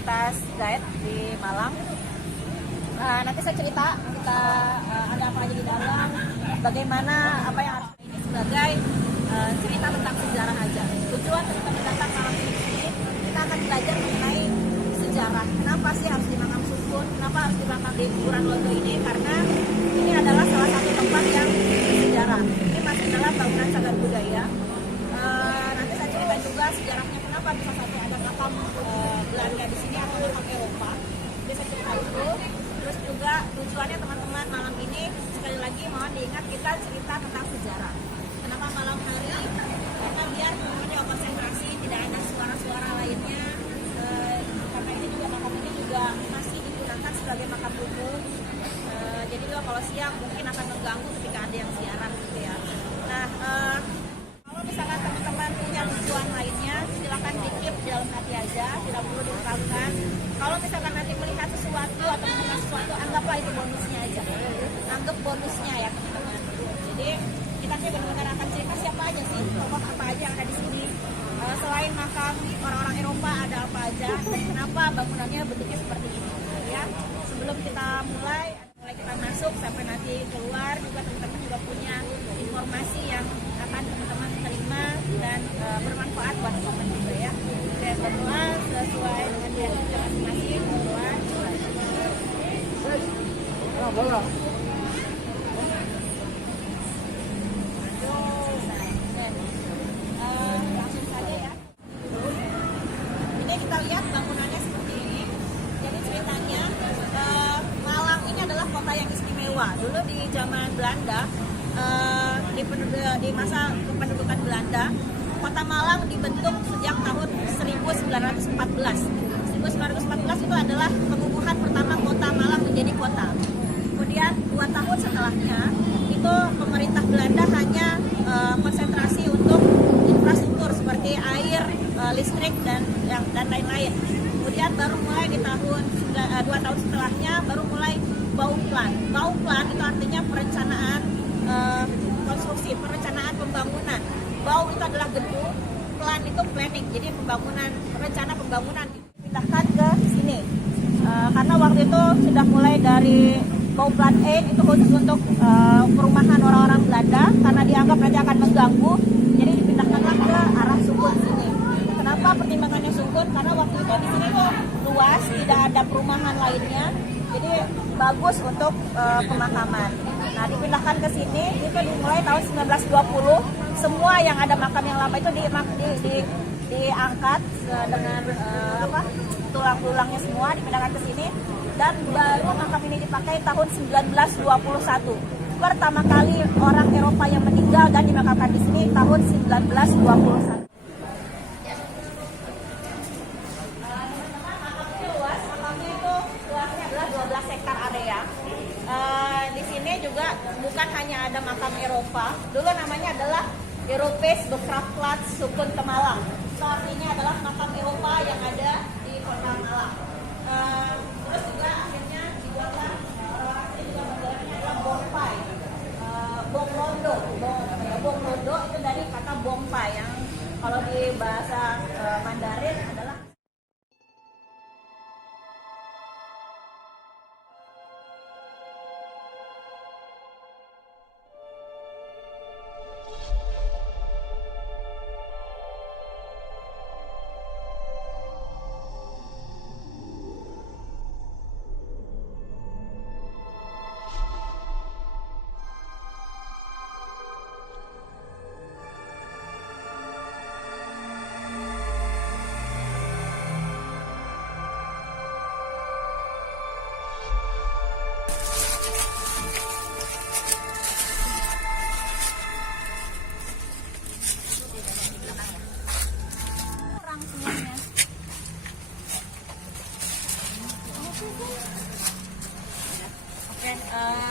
komunitas guide di Malang. Nanti saya cerita kita ada apa aja di dalam, bagaimana apa yang harus ini sebagai cerita tentang sejarah aja. Tujuan teman-teman datang malam ini kita akan belajar mengenai sejarah. Kenapa sih harus di Makam Sukun? Kenapa harus di Makam di Kuburan Londo ini? Karena ini adalah salah satu tempat yang sejarah. Ini masih dalam bangunan cagar budaya. Nanti saya cerita juga sejarahnya kenapa bisa sampai ada makam Belanda di sini atau makam Eropa. Jadi saya cerita itu. Terus juga tujuannya teman-teman malam ini sekali lagi mohon diingat kita cerita tentang sejarah. Kenapa malam hari? Karena biar teman-teman konsentrasi, tidak ada suara-suara lainnya. Karena ini juga makam ini juga masih digunakan sebagai makam umum. Jadi juga kalau siang mungkin akan mengganggu ketika ada yang ziarah gitu ya. Nah, kalau misalkan teman-teman punya tujuan lainnya, silakan dikip di dalam hati aja, tidak perlu diungkapkan. Kalau misalkan nanti melihat sesuatu atau mendengar sesuatu, anggaplah itu bonusnya aja. Anggap bonusnya ya teman-teman. Jadi kita benar-benar akan cerita siapa aja sih, tokoh apa aja yang ada di sini. Selain makam orang-orang Eropa ada apa aja dan kenapa bangunannya bentuknya seperti ini. Ya, sebelum kita mulai kita masuk sampai nanti keluar juga teman-teman juga punya informasi yang akan teman-teman terima dan bermanfaat buat teman-teman juga ya. Dan berdoa sesuai dengan niat kita masing-masing. Berdoa. Langsung saja ya. Ini kita lihat bangunannya seperti ini. Jadi ceritanya Malang ini adalah kota yang istimewa. Dulu di zaman Belanda, di masa kependudukan Belanda, kota Malang dibentuk sejak tahun 1914. 1914 itu adalah pengukuhan pertama kota Malang menjadi kota. Kemudian 2 tahun setelahnya itu pemerintah Belanda hanya konsentrasi untuk infrastruktur seperti air, listrik dan lain-lain. Kemudian baru mulai di tahun 2 tahun setelahnya baru mulai Bauplan. Bauplan itu artinya perencanaan konstruksi, perencanaan pembangunan. Bau itu adalah gedung, plan itu planning, jadi pembangunan, rencana pembangunan dipindahkan ke sini. Karena waktu itu sudah mulai dari Bauplan 8 itu khusus untuk perumahan orang-orang Belanda karena dianggap nanti akan mengganggu, jadi dipindahkanlah ke arah Sukun sini. Kenapa pertimbangannya Sukun? Karena waktu itu di sini tuh luas, tidak ada perumahan lainnya, jadi bagus untuk pemakaman. Nah, dipindahkan ke sini itu dimulai tahun 1920. Semua yang ada makam yang lama itu diangkat dengan tulang-tulangnya semua dipindahkan ke sini dan baru makam ini dipakai tahun 1921. Pertama kali orang Eropa yang meninggal dan dimakamkan di sini tahun 1921. Di sini juga bukan hanya ada makam Eropa, dulu namanya adalah Europees Begraafplaats Sukun te Malang. Itu artinya adalah makam Eropa yang ada di kota Malang. Terus juga akhirnya dibuatlah orang-orang juga menggelarnya adalah Bongpai, Bong Rondo. Bong Rondo itu dari kata Bongpai yang kalau di bahasa Mandarin adalah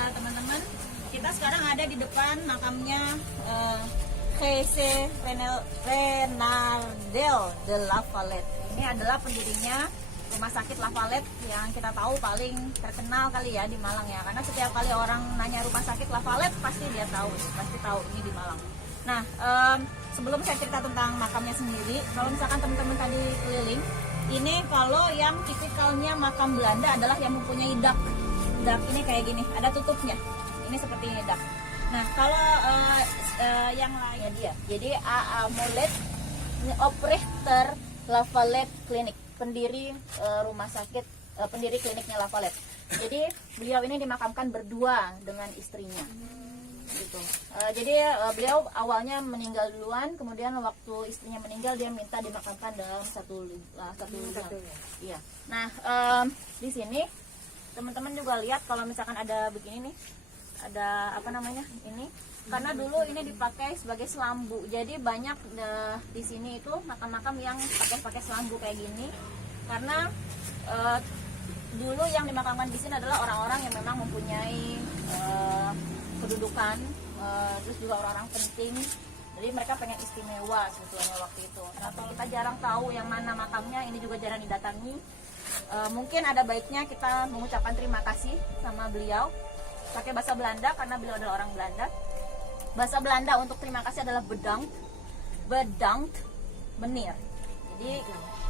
teman-teman, kita sekarang ada di depan makamnya G.C. Renardel de La Valette. Ini adalah pendirinya Rumah Sakit La Valette yang kita tahu paling terkenal kali ya di Malang ya. Karena setiap kali orang nanya Rumah Sakit La Valette pasti dia tahu, pasti tahu ini di Malang. Nah, sebelum saya cerita tentang makamnya sendiri, kalau misalkan teman-teman tadi keliling, Ini kalau yang tipikalnya makam Belanda adalah yang mempunyai dak. Dak ini kayak gini, ada tutupnya. Ini seperti ini dak. Nah, kalau yang lain dia. Jadi Amolet Oprichter Lavalette Clinic, pendiri rumah sakit, pendiri kliniknya Lavalette. Jadi beliau ini dimakamkan berdua dengan istrinya. Gitu. Jadi beliau awalnya meninggal duluan, kemudian waktu istrinya meninggal dia minta dimakamkan dalam satu lubang. Iya. Nah, di sini teman-teman juga lihat kalau misalkan ada begini nih, ada apa namanya ini, karena dulu ini dipakai sebagai selambu. Jadi banyak di sini itu makam-makam yang pakai selambu kayak gini, karena dulu yang dimakamkan di sini adalah orang-orang yang memang mempunyai kedudukan, terus juga orang-orang penting. Jadi mereka pengen istimewa sebetulnya waktu itu. Nah, kita jarang tahu yang mana makamnya, ini juga jarang didatangi. Mungkin ada baiknya kita mengucapkan terima kasih sama beliau pakai bahasa Belanda karena beliau adalah orang Belanda. Bahasa Belanda untuk terima kasih adalah bedankt, meneer. Jadi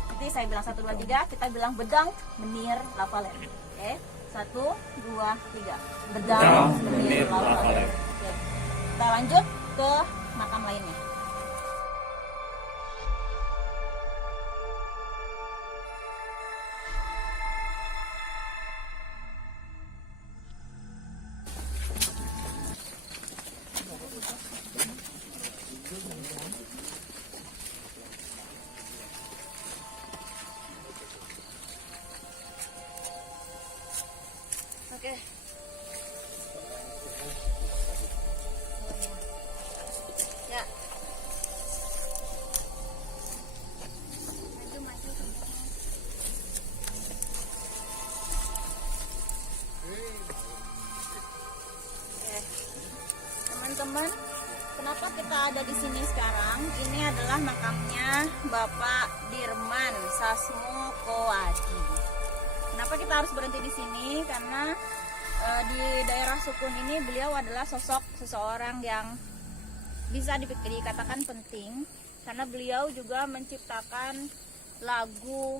nanti saya bilang 1, 2, 3, kita bilang bedankt meneer Lavalette. Oke, 1, 2, 3. Bedankt meneer Lavalette. Oke. Kita lanjut ke makam lainnya. Oke. Ya. Maju. Teman-teman, kenapa kita ada di sini sekarang? Ini adalah makamnya Bapak Dirman Sasmo Koadi. Kenapa kita harus berhenti di sini? Karena di daerah Sukun ini beliau adalah sosok seseorang yang bisa dikatakan penting, karena beliau juga menciptakan lagu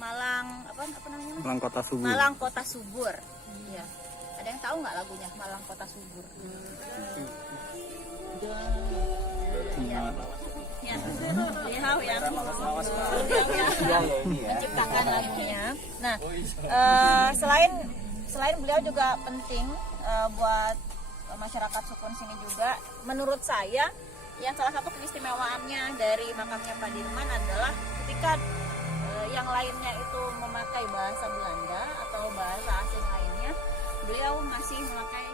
Malang namanya? Malang Kota Subur. Malang Kota Subur. Iya. Ada yang tahu nggak lagunya Malang Kota Subur? Ya, beliau yang menciptakan lagunya. Nah, selain beliau juga penting buat masyarakat Sukun sini juga. Menurut saya, yang salah satu keistimewaannya dari makamnya Pak Dirman adalah ketika yang lainnya itu memakai bahasa Belanda atau bahasa asing lainnya, beliau masih memakai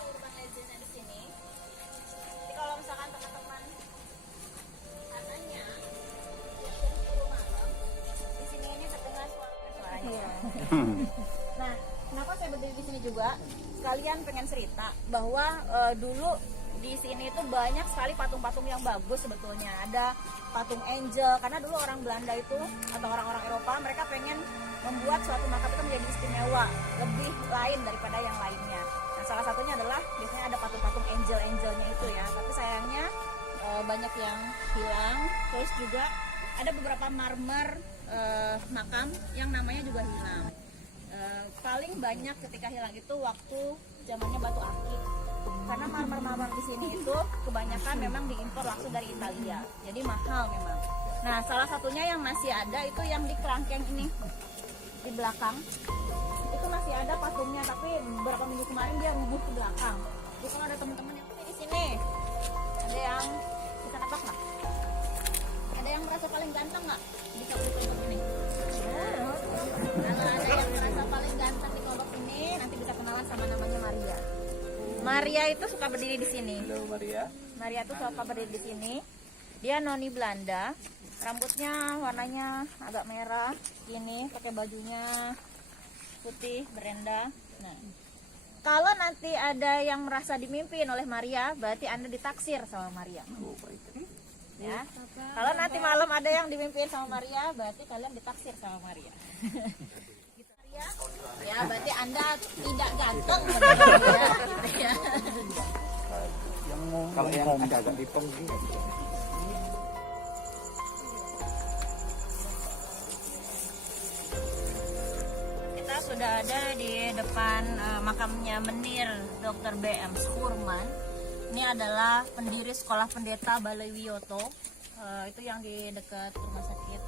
urban legendnya di sini. Jadi kalau misalkan teman-teman katanya malam di sini ini terdengar suaranya. Nah, kenapa saya berdiri di sini juga? Sekalian pengen cerita bahwa dulu di sini itu banyak sekali patung-patung yang bagus sebetulnya. Ada patung angel, karena dulu orang Belanda itu atau orang-orang Eropa, mereka pengen membuat suatu makam itu menjadi istimewa, lebih lain daripada yang lainnya. Nah, salah satunya adalah biasanya ada patung-patung angel-angelnya itu ya. Tapi sayangnya banyak yang hilang. Terus juga ada beberapa marmer makam yang namanya juga hilang. Paling banyak ketika hilang itu waktu zamannya batu akik, karena marmer-marmer di sini itu kebanyakan memang diimpor langsung dari Italia, jadi mahal memang. Nah, salah satunya yang masih ada itu yang di kerangkeng ini di belakang, itu masih ada patungnya, tapi beberapa minggu kemarin dia rubuh ke belakang. Jadi kalau ada teman-teman yang di sini, ada yang bisa nebak nggak? Ada yang merasa paling ganteng nggak di kelompok ini? Kalau ada yang merasa paling ganteng di kelompok ini, nanti bisa kenalan sama namanya Maria. Maria itu suka berdiri di sini. Halo Maria. Maria itu suka berdiri di sini. Dia noni Belanda. Rambutnya warnanya agak merah, gini, pakai bajunya putih berenda. Nah, kalau nanti ada yang merasa dimimpin oleh Maria, berarti Anda ditaksir sama Maria. Oh, baik. Ya. Kalau nanti malam ada yang dimimpiin sama Maria, berarti kalian ditaksir sama Maria. Gitu, Maria. Ya, berarti Anda tidak ganteng benar ya. Kalau yang agak-agak dipeng gitu. Kita sudah ada di depan makamnya Menir Dr. B.M. Schurman. Ini adalah pendiri Sekolah Pendeta Balai Wiyoto. Itu yang di dekat rumah sakit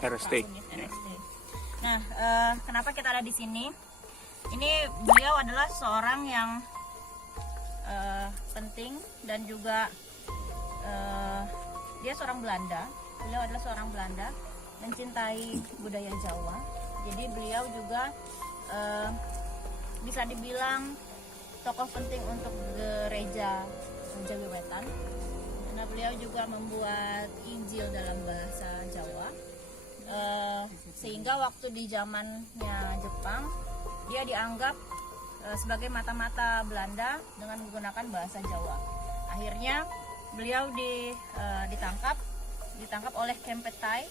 RST. RST. Nah, kenapa kita ada di sini? Ini beliau adalah seorang yang penting dan juga dia seorang Belanda. Beliau adalah seorang Belanda, mencintai budaya Jawa. Jadi beliau juga bisa dibilang tokoh penting untuk gereja Jawi Wetan. Karena beliau juga membuat Injil dalam bahasa Jawa. Sehingga waktu di zamannya Jepang dia dianggap sebagai mata-mata Belanda dengan menggunakan bahasa Jawa. Akhirnya beliau ditangkap oleh Kempeitai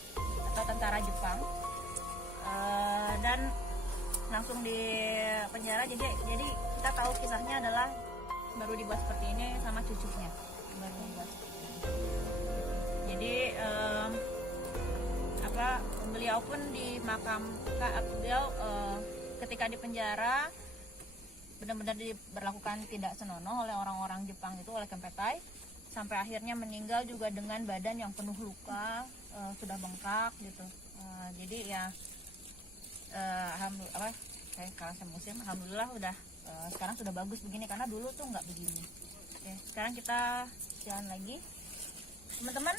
atau tentara Jepang dan langsung di penjara. Jadi kita tahu kisahnya adalah baru dibuat seperti ini sama cucunya baru dibuat. Jadi beliau pun beliau ketika di penjara benar-benar diberlakukan tidak senonoh oleh orang-orang Jepang itu, oleh Kempeitai, sampai akhirnya meninggal juga dengan badan yang penuh luka, sudah bengkak gitu. Jadi ya alhamdulillah udah sekarang sudah bagus begini, karena dulu tuh nggak begini. Oke, sekarang kita jalan lagi, teman-teman.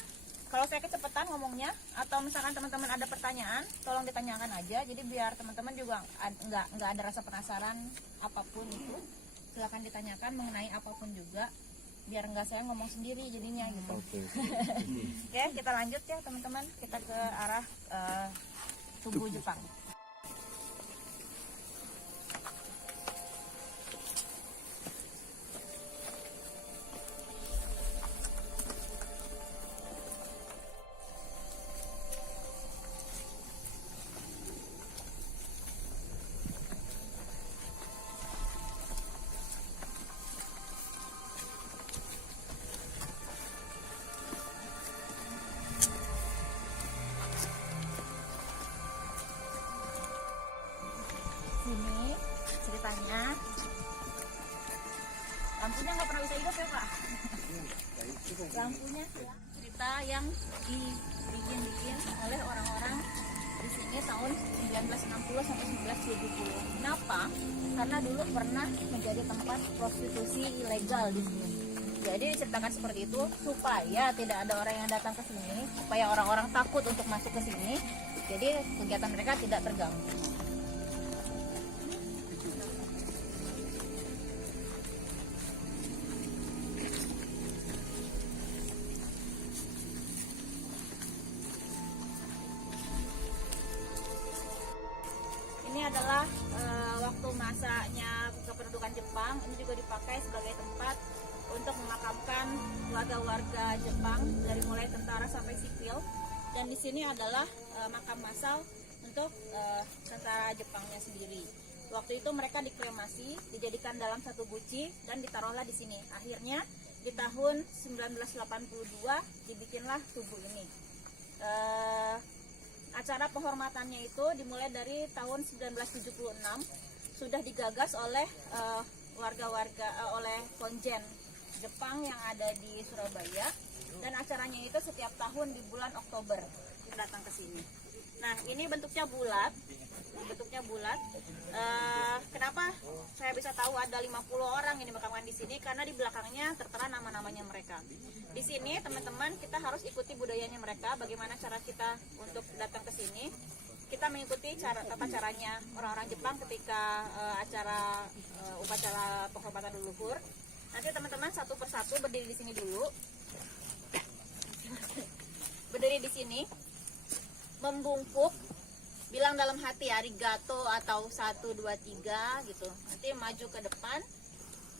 Kalau saya kecepatan ngomongnya, atau misalkan teman-teman ada pertanyaan, tolong ditanyakan aja. Jadi biar teman-teman juga nggak ada rasa penasaran apapun itu, silakan ditanyakan mengenai apapun juga, biar nggak saya ngomong sendiri jadinya gitu. Oke, kita lanjut ya teman-teman, kita ke arah tugu Jepang. Sini ceritanya, lampunya nggak pernah bisa hidup ya Pak. Lampunya cerita yang dibikin oleh orang-orang di sini tahun 1960 sampai 1970. Kenapa? Karena dulu pernah menjadi tempat prostitusi ilegal di sini. Jadi diceritakan seperti itu supaya tidak ada orang yang datang ke sini, supaya orang-orang takut untuk masuk ke sini. Jadi kegiatan mereka tidak terganggu. Ini adalah waktu masanya kependudukan Jepang. Ini juga dipakai sebagai tempat untuk memakamkan warga-warga Jepang dari mulai tentara sampai sipil. Dan di sini adalah makam massal untuk tentara Jepangnya sendiri. Waktu itu mereka dikremasi, dijadikan dalam satu guci dan ditaruhlah di sini. Akhirnya di tahun 1982 dibikinlah tugu ini. Acara penghormatannya itu dimulai dari tahun 1976, sudah digagas oleh oleh konjen Jepang yang ada di Surabaya, dan acaranya itu setiap tahun di bulan Oktober kita datang ke sini. Nah, ini bentuknya bulat. Kenapa saya bisa tahu ada 50 orang yang dimakamkan di sini? Karena di belakangnya tertera nama-namanya mereka. Di sini teman-teman kita harus ikuti budayanya mereka. Bagaimana cara kita untuk datang ke sini? Kita mengikuti tata caranya orang-orang Jepang ketika upacara penghormatan leluhur. Nanti teman-teman satu persatu berdiri di sini dulu. Berdiri di sini, membungkuk, bilang dalam hati arigato atau 1, 2, 3 gitu. Nanti maju ke depan,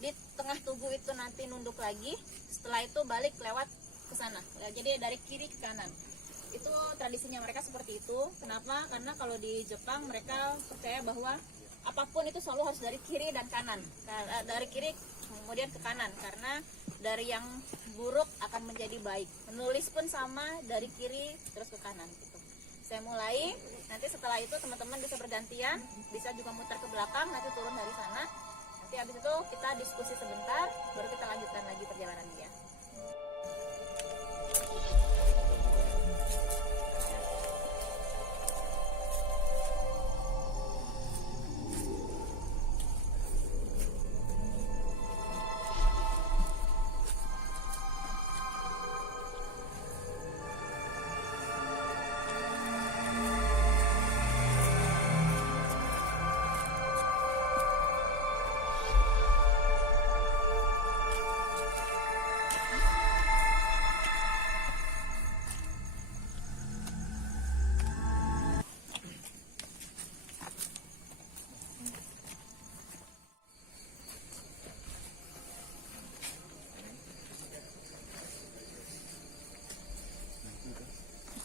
di tengah tugu itu nanti nunduk lagi. Setelah itu balik lewat ke sana. Ya, jadi dari kiri ke kanan. Itu tradisinya mereka seperti itu. Kenapa? Karena kalau di Jepang mereka percaya bahwa apapun itu selalu harus dari kiri dan kanan. Dari kiri kemudian ke kanan, karena dari yang buruk akan menjadi baik. Menulis pun sama, dari kiri terus ke kanan gitu. Saya mulai, nanti setelah itu teman-teman bisa bergantian, bisa juga muter ke belakang, nanti turun dari sana. Nanti habis itu kita diskusi sebentar, baru kita lanjutkan lagi perjalanan dia.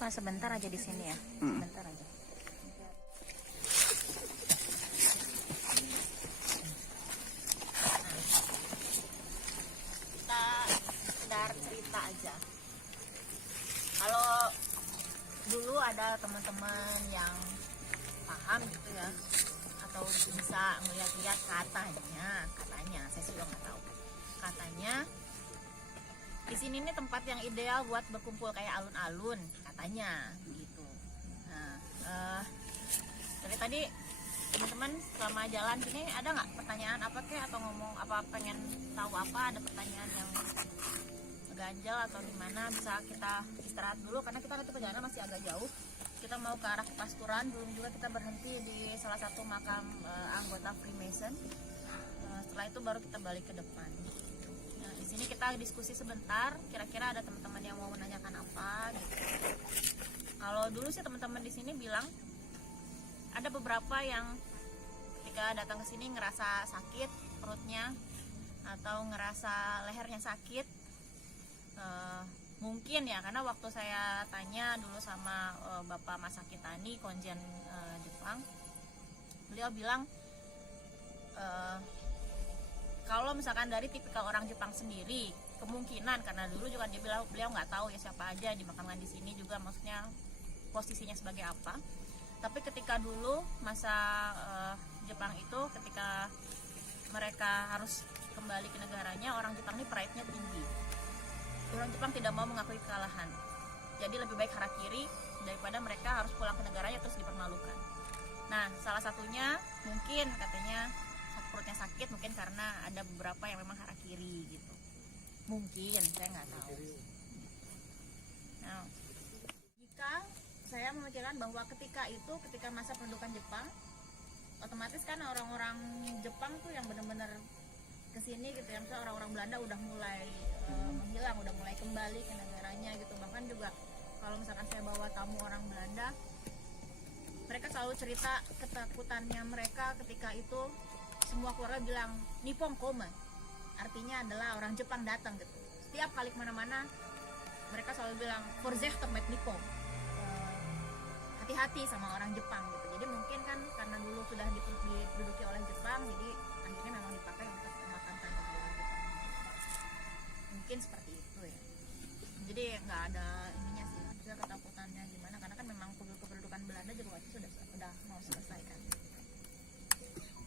Pak, sebentar aja di sini ya, sebentar aja. Kita sekedar cerita aja. Kalau dulu ada teman-teman yang paham gitu ya, atau bisa melihat-lihat katanya, saya sih nggak tahu. Katanya di sini nih tempat yang ideal buat berkumpul kayak alun-alun, katanya gitu. Nah, dari tadi teman-teman selama jalan sini ada nggak pertanyaan apa kek, atau ngomong apa, pengen tahu apa, ada pertanyaan yang ganjal atau gimana? Bisa kita istirahat dulu karena kita nanti perjalanan masih agak jauh. Kita mau ke arah Pasturan, belum juga kita berhenti di salah satu makam anggota Freemason. Setelah itu baru kita balik ke depan. Di sini kita diskusi sebentar, kira-kira ada teman-teman yang mau menanyakan apa gitu. Kalau dulu sih teman-teman di sini bilang ada beberapa yang ketika datang ke sini ngerasa sakit perutnya atau ngerasa lehernya sakit. Mungkin ya, karena waktu saya tanya dulu sama Bapak Masaki Tani, konjen Jepang, beliau bilang kalau misalkan dari tipikal orang Jepang sendiri, kemungkinan, karena dulu juga dia bilang beliau nggak tahu ya siapa aja dimakamkan di sini juga, maksudnya posisinya sebagai apa. Tapi ketika dulu masa Jepang itu, ketika mereka harus kembali ke negaranya, orang Jepang ini pride-nya tinggi. Orang Jepang tidak mau mengakui kekalahan. Jadi lebih baik harakiri daripada mereka harus pulang ke negaranya terus dipermalukan. Nah, salah satunya mungkin katanya perutnya sakit mungkin karena ada beberapa yang memang harakiri gitu. Mungkin, saya nggak tahu. Nah, jika saya memikirkan bahwa ketika masa pendudukan Jepang, otomatis kan orang-orang Jepang tuh yang benar-benar kesini gitu ya, misalnya orang-orang Belanda udah mulai menghilang, udah mulai kembali ke negaranya gitu. Bahkan juga kalau misalkan saya bawa tamu orang Belanda, mereka selalu cerita ketakutannya mereka ketika itu. Semua keluarga bilang Nippon koma, artinya adalah orang Jepang datang gitu. Setiap kali kemana-mana mereka selalu bilang Vorsichtig mit Nippon, hati-hati sama orang Jepang gitu. Jadi mungkin kan karena dulu sudah diduduki oleh Jepang, jadi akhirnya memang dipakai untuk memakamkan orang Jepang. Mungkin seperti itu ya. Jadi nggak ada ininya sih, maksudnya ketakutannya gimana, karena kan memang kedudukan Belanda juga waktu sudah mau selesai kan.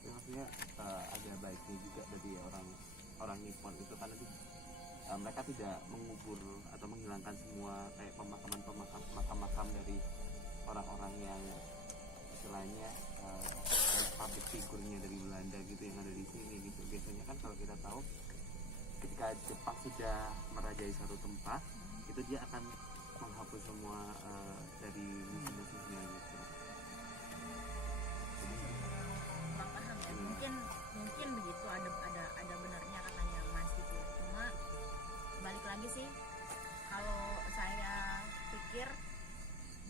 Maksudnya ada baiknya juga dari orang Nippon itu, karena mereka tidak mengubur atau menghilangkan semua kayak makam dari orang-orang yang istilahnya public figurnya dari Belanda gitu yang ada di sini gitu. Biasanya kan kalau kita tahu ketika Jepang sudah merajai satu tempat, itu dia akan menghapus semua dari musuh-musuhnya gitu. Mungkin begitu, ada benarnya katanya Mas gitu ya. Cuma balik lagi sih, kalau saya pikir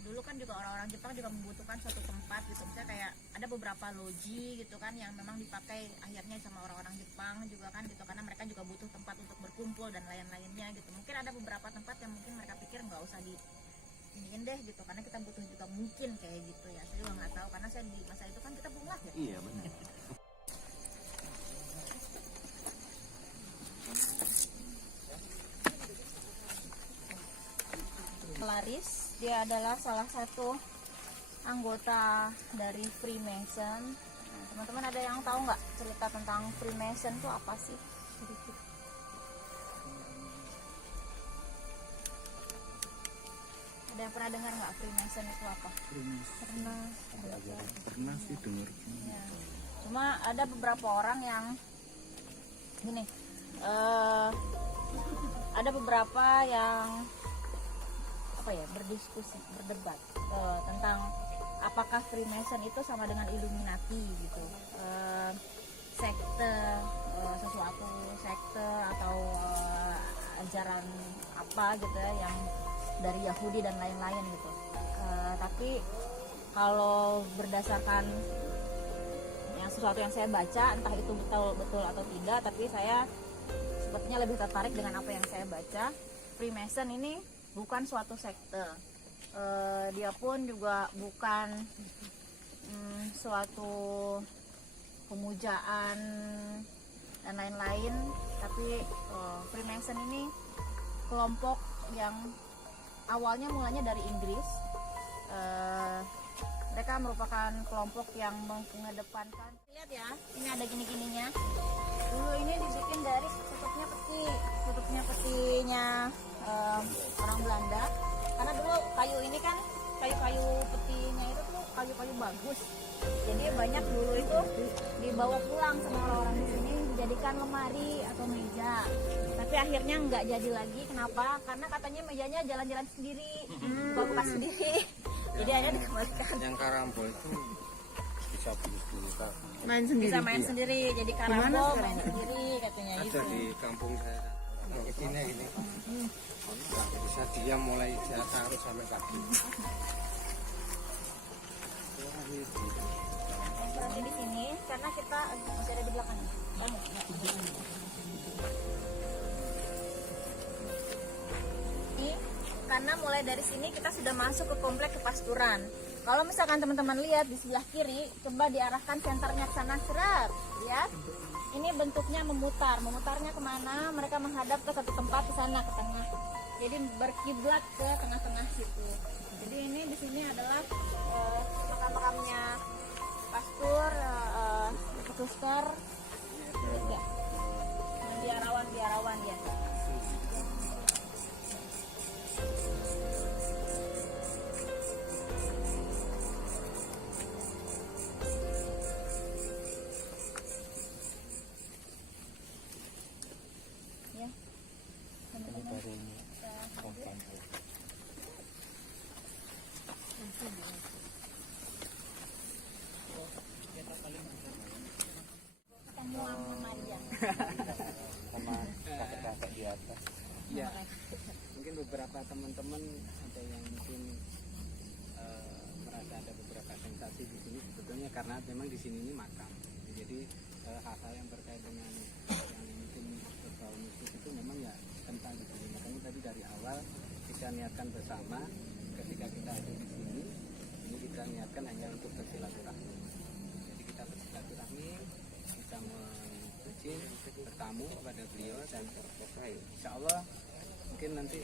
dulu kan juga orang-orang Jepang juga membutuhkan suatu tempat gitu, misalnya kayak ada beberapa loji gitu kan yang memang dipakai akhirnya sama orang-orang Jepang juga kan gitu, karena mereka juga butuh tempat untuk berkumpul kumpul dan lain-lainnya gitu. Mungkin ada beberapa tempat yang mungkin mereka pikir nggak usah di iniin deh gitu, karena kita butuh juga mungkin kayak gitu ya. Saya juga nggak tahu karena saya di masa itu kan kita belum lahir. Iya benar. Laris, dia adalah salah satu anggota dari Freemason. Nah, teman-teman ada yang tahu nggak cerita tentang Freemason itu apa sih? Sedikit. Ada yang pernah dengar nggak Freemason itu apa? Pernah. Pernah sih dengar. Ya. Cuma ada beberapa orang yang gini, ada beberapa yang apa ya, berdiskusi, berdebat tentang apakah Freemason itu sama dengan Illuminati gitu, sekte, sesuatu sekte atau ajaran apa gitu ya yang dari Yahudi dan lain-lain gitu. Tapi kalau berdasarkan yang sesuatu yang saya baca, entah itu betul atau tidak, tapi saya sepertinya lebih tertarik dengan apa yang saya baca. Freemason ini bukan suatu sekte, dia pun juga bukan suatu pemujaan dan lain-lain, tapi Freemason ini kelompok yang awalnya mulanya dari Inggris. Mereka merupakan kelompok yang mengedepankan, lihat ya, ini ada gini-gininya. Dulu ini dibikin dari tutupnya petinya orang Belanda, karena dulu kayu ini kan kayu petinya itu tuh kayu-kayu bagus, jadi banyak dulu itu dibawa pulang sama orang-orang di sini dijadikan lemari atau meja, tapi akhirnya nggak jadi lagi. Kenapa? Karena katanya mejanya jalan-jalan sendiri, bawa sendiri, jadi akhirnya dikembalikan. Yang karambol itu bisa Main sendiri. Bisa main sendiri, jadi karambol main sendiri katanya ada itu. di kampung saya. Di sini ini bisa diam mulai harus sampai pagi. Berhenti di sini karena kita masih ada di belakang. Ini karena mulai dari sini kita sudah masuk ke komplek kepasturan. Kalau misalkan teman-teman lihat di sebelah kiri, coba diarahkan senternya ke sana, seret, lihat. Ini bentuknya memutar, memutarnya kemana? Mereka menghadap ke satu tempat, ke sana, ke tengah. Jadi berkiblat ke tengah-tengah situ. Jadi ini di sini adalah makam-makamnya pastor, suster, ya, biarawan ya. Ya, teman-teman. Ketemu sama Maria. Sama kakek-kakek di atas. Ya, mungkin beberapa teman-teman ada yang mungkin merasa ada beberapa sensasi di sini sebetulnya karena memang di sini ini makam. Jadi hal-hal yang berkait dengan yang mungkin berbau mistis itu memang ya kental di sini. Makanya tadi dari awal kita niatkan bersama ketika kita ada di sini, ini kita niatkan hanya untuk bersilaturahmi. Jadi kita bersilaturahmi, kita izin bertamu kepada beliau dan insya Allah mungkin nanti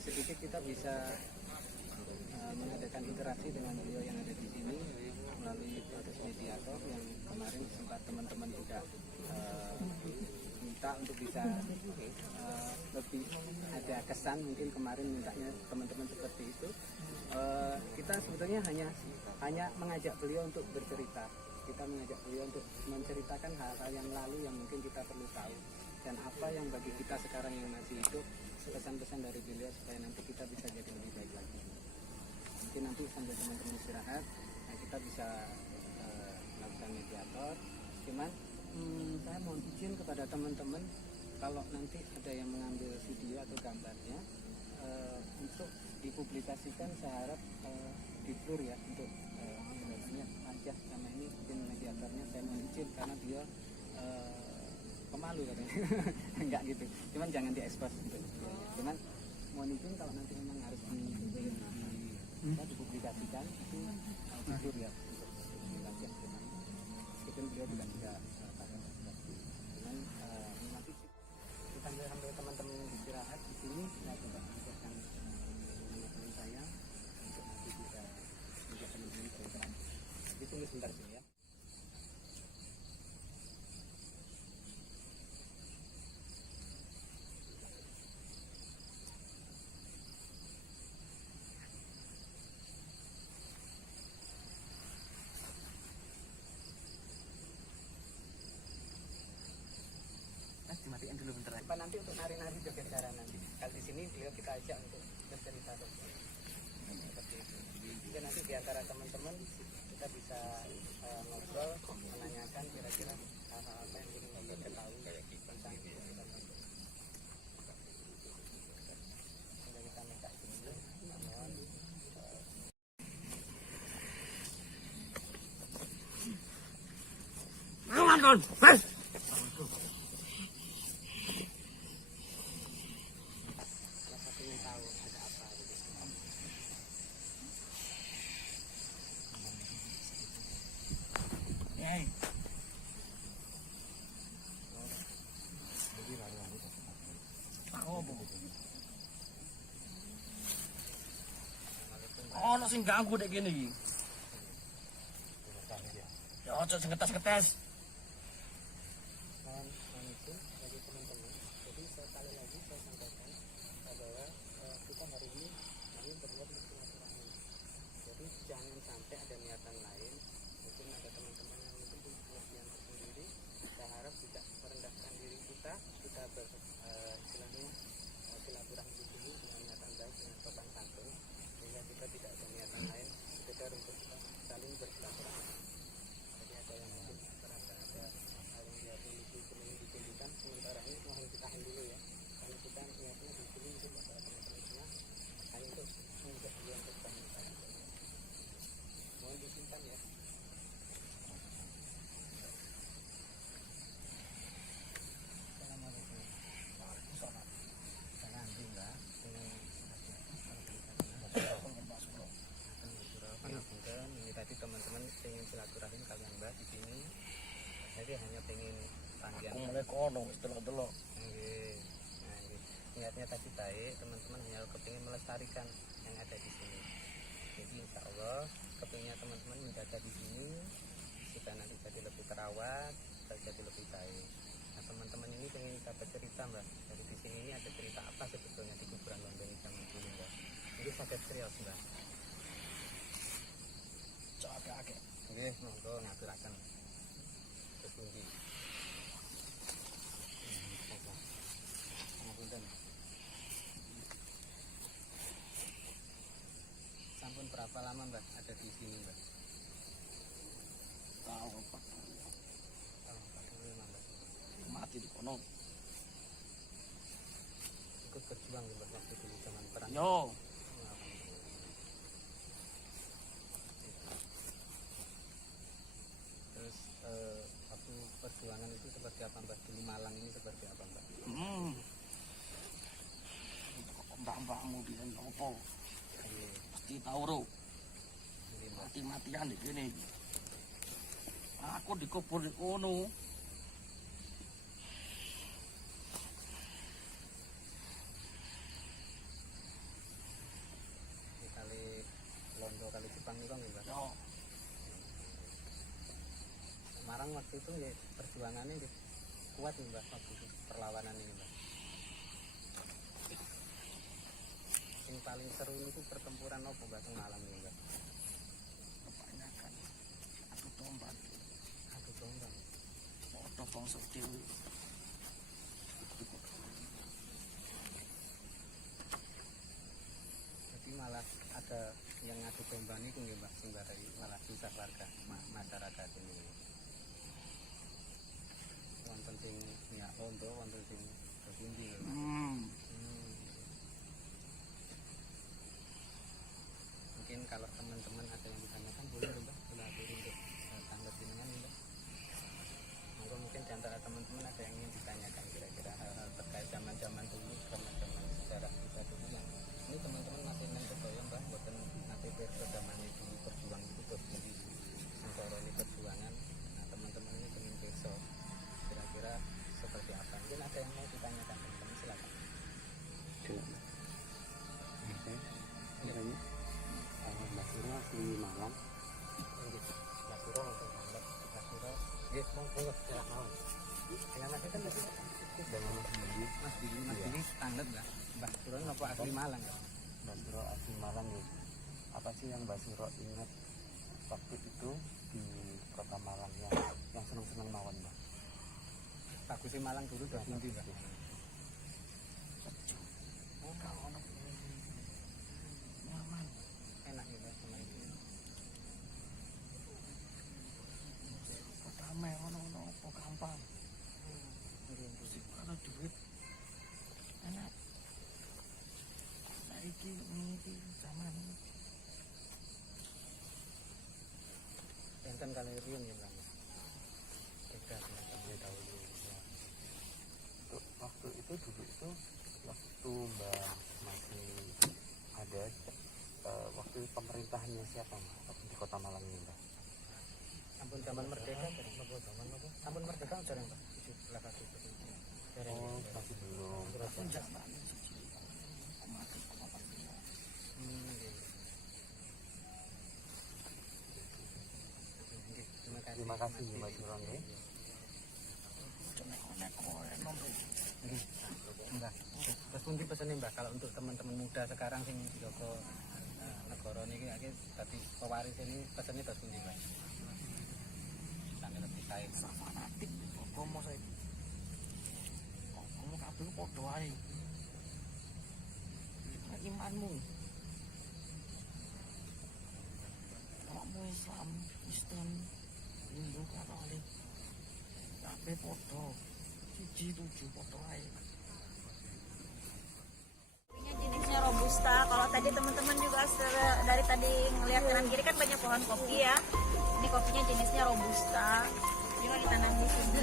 sedikit kita bisa mengadakan interaksi dengan beliau yang ada di sini melalui proses mediator yang kemarin sempat teman-teman juga minta untuk bisa lebih ada kesan, mungkin kemarin mintanya teman-teman seperti itu. Kita sebetulnya hanya mengajak beliau untuk bercerita. Kita mengajak beliau untuk menceritakan hal-hal yang lalu yang mungkin kita perlu tahu dan apa yang bagi kita sekarang yang masih hidup, pesan-pesan dari beliau supaya nanti kita bisa jadi lebih baik lagi. Mungkin nanti sambil teman-teman istirahat, nah kita bisa melakukan mediator. Cuman saya mohon izin kepada teman-teman kalau nanti ada yang mengambil video atau gambarnya untuk dipublikasikan, saya harap di blur ya untuk Ancah sama ini mungkin mediatornya saya mohon izin karena dia pemalu malu katanya. Enggak gitu, cuman jangan diekspos gitu. Cuman mohon izin kalau nanti memang harus dipublikasikan itu jujur ya untuk publikasi yang benar. Meskipun beliau juga tidak katakan cuman nanti kita sambil teman-teman istirahat di sini, saya coba ajarkan teman-teman saya untuk nanti bisa menjadi teman-teman bergerak. Ditunggu sebentar sini ya. Dimatiin dulu bentar. Apa nanti untuk nari-nari joget cara nanti. Kalau di sini beliau kita ajak untuk bercerita seperti itu. Jadi nanti di antara teman-teman kita bisa ngobrol, menanyakan kira-kira hal-hal apa yang ingin ketahui tentang itu. Sudah kita minta dulu, mohon. Aman, Mas. Salah satu yang tahu ada apa gitu. Ono sing ganggu dek gini iki. Ya ojo sing ngetes-ngetes. Mohon itu bagi teman-teman. Jadi sekali lagi saya sampaikan bahwa kita hari ini kami berniat bersilaturahmi. Jadi jangan sampai ada niatan lain. Mungkin ada teman-teman yang mungkin punya pengertian tersendiri. Saya harap tidak merendahkan diri kita. Kita istilahnya silaturahmi di sini dengan niatan baik, dengan sopan santun, sehingga kita tidak ada niatan lain sekedar untuk kita saling bersilaturahmi. Jadi ada yang mungkin merasa ada hal yang dia perlu ditunjukkan, sementara ini mohon ditahan dulu ya, karena kita niatnya di sini untuk teman-teman semua hanya untuk mengajak kalian berkomunikasi. Mohon disimpan ya. Ini tadi teman-teman ingin silaturahim kalian mbak di sini. Jadi hanya pengen panggilan. Aku mulai kono wis delok-delok. Nggih. Nah, nggih. Niatnya tadi baik, teman-teman hanya kepingin melestarikan yang ada di sini. Jadi insya Allah kepingin teman-teman menjaga di sini supaya nanti jadi lebih terawat, jadi lebih baik. Nah teman-teman ini pengen dapat cerita mbak. Dari di sini ini ada cerita apa sebetulnya di kuburan London zaman dulu mbak? Ini sakit serius mbak. Coba akeh. Nggih, monggo ngaturaken. Terus pundi? Ngapunten. Sampun berapa lama Mbak ada di sini Mbak? Tahu apa? Tahun 45 Mbak. Mati di kono. Ikut berjuang Mbak waktu dulu zaman perang. Yo, Terus waktu perjuangan itu seperti apa Mbak? Dulu Malang ini seperti apa Mbak? mbak-mbakmu biyen opo? Nggih, Pasti tahu ro. nggih, Mbak. Mati-matian di kene. Aku dikubur di kono. Di kali Londo kali Jepang itu kan Mbak. Yo, Semarang waktu itu ya perjuangannya ya, kuat nih Mbak waktu itu perlawanan ini Mbak. Yang paling seru itu pertempuran apa Mbak teng Malang ini Mbak? kebanyakan adu domba. Adu domba. Foto bangsa dewi. Jadi malah ada yang adu domba ini nggih Mbak sembari malah susah warga masyarakat ini. Wonten sing niat londo, wonten sing berpundi. Mungkin kalau teman-teman ada yang ditanyakan boleh Mbak, boleh atur untuk tangga jenengan Mbak. Monggo mungkin di antara teman-teman ada yang ingin ditanyakan. yang mau ditanyakan teman-teman silakan. Mbak Suro asli Malang. Mas Suro untuk Mas Suro. Nggih, monggo silahkan mawon. Dengan Mas kan Dengan Mas Billy. Mas Billy tanggap lah. Mbak Suro napa asli Malang ya? Mbak Suro asli Malang ya. Apa sih yang Mbak Suro ingat waktu itu di kota Malang yang senang-senang mawon, Mbak? Bagusnya Malang dulu udah pundi, Mbak? Nyaman. Enak gitu sama itu. Pertama ono apa gampang. Sing ana duit. Enak. Saiki iki zaman Enten kali riyen ya, Bang. Beda dengan dahulu. waktu itu dulu itu waktu Mbak masih ada waktu pemerintahnya siapa Mbak di kota Malang ini Mbak? Ampun zaman merdeka, ampun merdeka jarang, Mbak. Di belakang itu. Oh masih belum. Terima kasih Mbak Suro ya. Mbak, terus pundi pesene Mbak kalau untuk teman-teman muda sekarang sing Joko negara niki akeh dadi pewaris ini pesene terus pundi Mbak? Sampai lebih baik Fanatik komo saiki. Komo kabeh padha wae. Imanmu. Kamu Islam, Kristen, Hindu, Katolik. Kabeh padha. Siji tujuh padha wae. Kopinya jenisnya robusta. Kalau tadi teman-teman juga dari tadi ngelihat kanan kiri kan banyak pohon kopi ya. Ini kopinya jenisnya robusta. Juga ditanam di sini.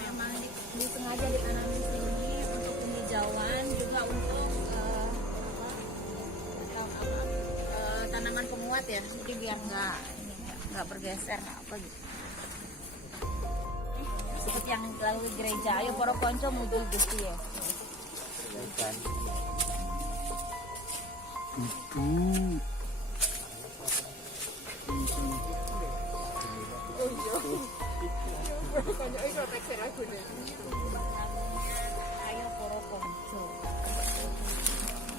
Memang disengaja ditanam di sini untuk penghijauan juga untuk tanaman penguat ya. Jadi biar nggak bergeser apa gitu. Seperti yang lalu di gereja. Ayo para konco muji Gusti ya. Dan Ayo para konco.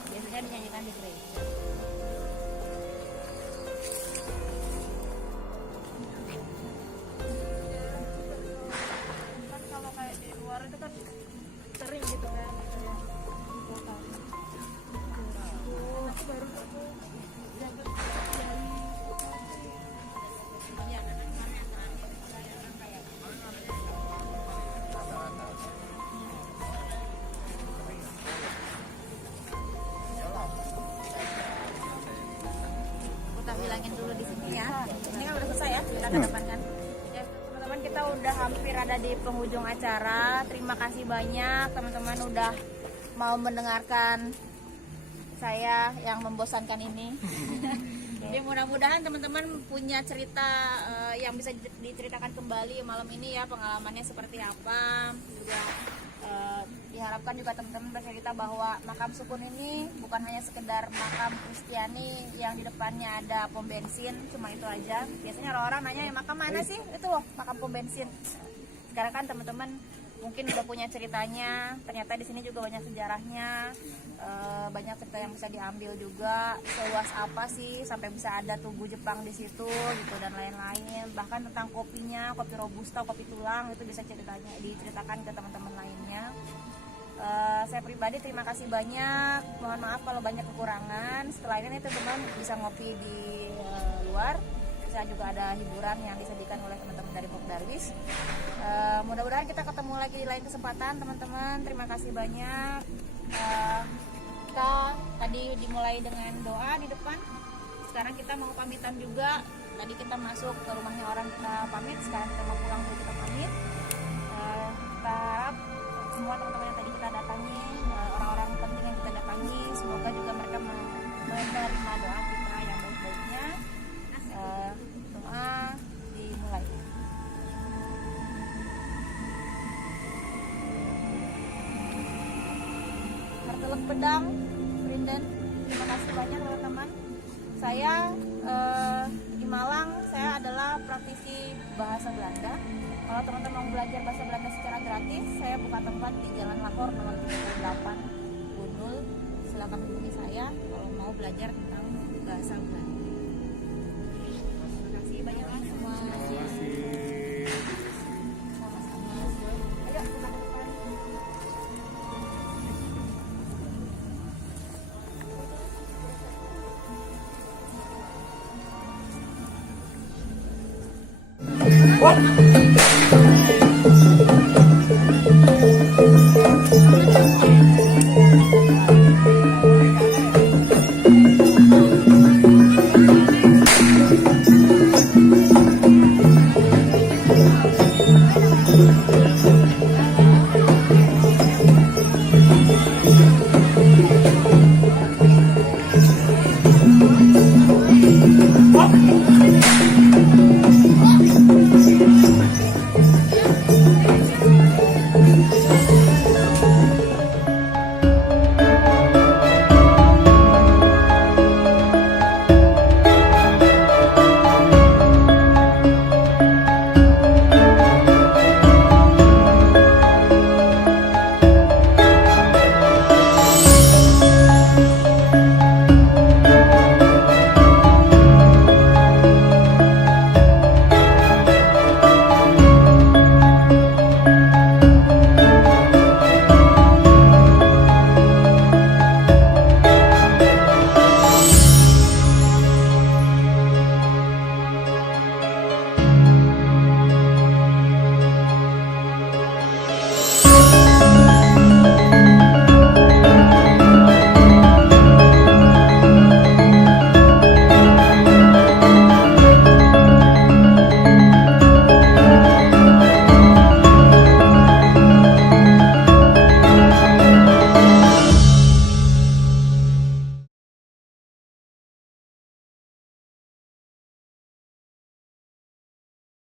Biasanya dinyanyikan di gereja. Kan kalau kayak di luar itu kan sering gitu kan di kota. Aku baru kita bilangin dulu di sini ya. Ini kan udah selesai ya, kita ke depan kan. Ya, teman-teman kita udah hampir ada di penghujung acara. Terima kasih banyak teman-teman udah mau mendengarkan saya yang membosankan ini. Jadi mudah-mudahan teman-teman punya cerita yang bisa diceritakan kembali malam ini ya, pengalamannya seperti apa. Juga diharapkan juga teman-teman bercerita bahwa makam Sukun ini bukan hanya sekedar makam Kristiani yang di depannya ada pom bensin, cuma itu aja. Biasanya orang-orang nanya ya makam mana sih? Itu makam pom bensin. Sekarang kan teman-teman mungkin udah punya ceritanya, ternyata di sini juga banyak sejarahnya, banyak cerita yang bisa diambil juga. Seluas apa sih sampai bisa ada tugu Jepang di situ gitu dan lain-lain. Bahkan tentang kopinya, kopi robusta, kopi tulang itu bisa diceritakan ke teman-teman lainnya. Saya pribadi terima kasih banyak. Mohon maaf kalau banyak kekurangan. Setelah ini teman-teman bisa ngopi di luar. Bisa juga ada hiburan yang disajikan oleh teman-teman dari Pop Darwis. Mudah-mudahan kita ketemu lagi di lain kesempatan teman-teman. Terima kasih banyak. Kita tadi dimulai dengan doa di depan. Sekarang kita mau pamitan juga. Tadi kita masuk ke rumahnya orang, kita pamit. Sekarang kita mau pulang dulu, kita pamit. Kita harap semua teman-teman yang tadi kita datangi, orang-orang penting yang kita datangi, semoga juga mereka menerima doa kita yang baik-baiknya. Doa dimulai. Teluk Bedang, Prinden. Terima kasih banyak teman-teman. Saya di Malang, saya adalah praktisi bahasa Belanda. Kalau teman-teman mau belajar bahasa Belanda secara gratis, saya buka tempat di Jalan Lahor nomor 38 Gundul. Silakan hubungi saya kalau mau belajar tentang bahasa Belanda. Terima kasih banyak semua. Sama-sama. Ayo kita ke depan.